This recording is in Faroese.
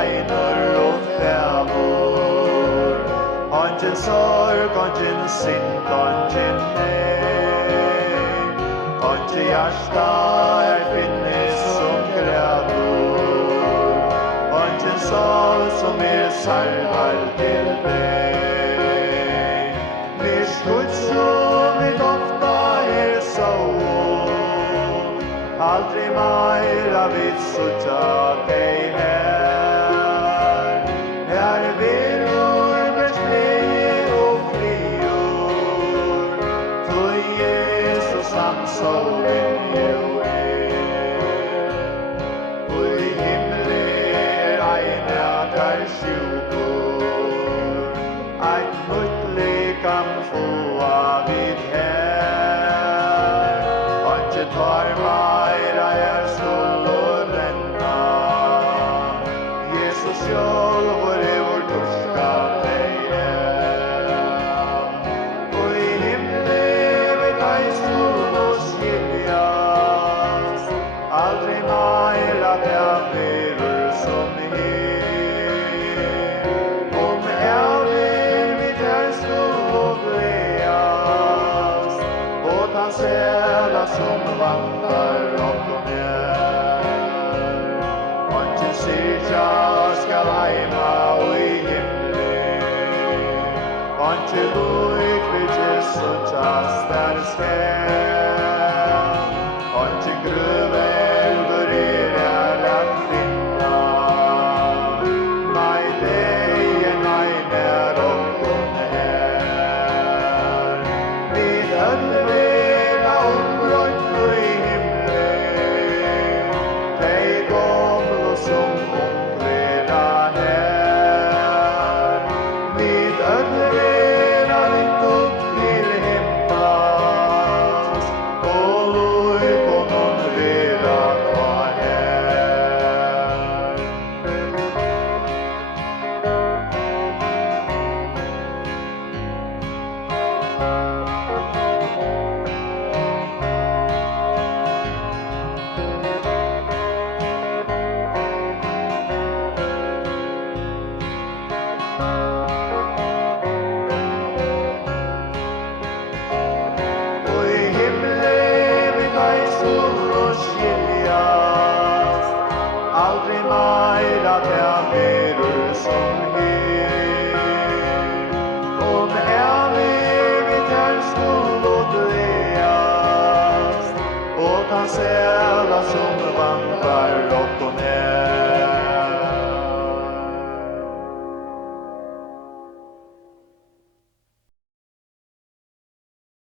einur og fævor. Ongin sorg, ongin synd, ongin nei. Ongin hjärsta finnes som grædur. Ongin sal som sarvar til deg. Skutt som vi ofta så aldri meira vi sutja deg her. Her virur med glede og frigjord, for Jesus han solen jo og i himmelen einagar sjukur, eit nytt kan få vid her. Ongje tar meira skuld og renna. Jesus sjálvur vår torska deg og i himmelen vi deg skuld og skiljast. Aldri meira det blir som her. Om vi der skuld og gleast, og ta sæla som vandrar opp og ned. Ongin sitja skal heima og i himmelen. Ongin luik vil Jesus der skal. Ongin grøveldur at finna. Nei, nei, nær okkom her. Vid öllvela ombrott og i himmelen. Dei gamla som ombreda her. Vid öllvela litt opp til himmels. Og luik og noen vera kvar her. Og i himmelen vi deg skuld og skiljast. Aldri meira det blir som her. Om vi der skuld og gleast, og ta sæla som vandrar opp og ned.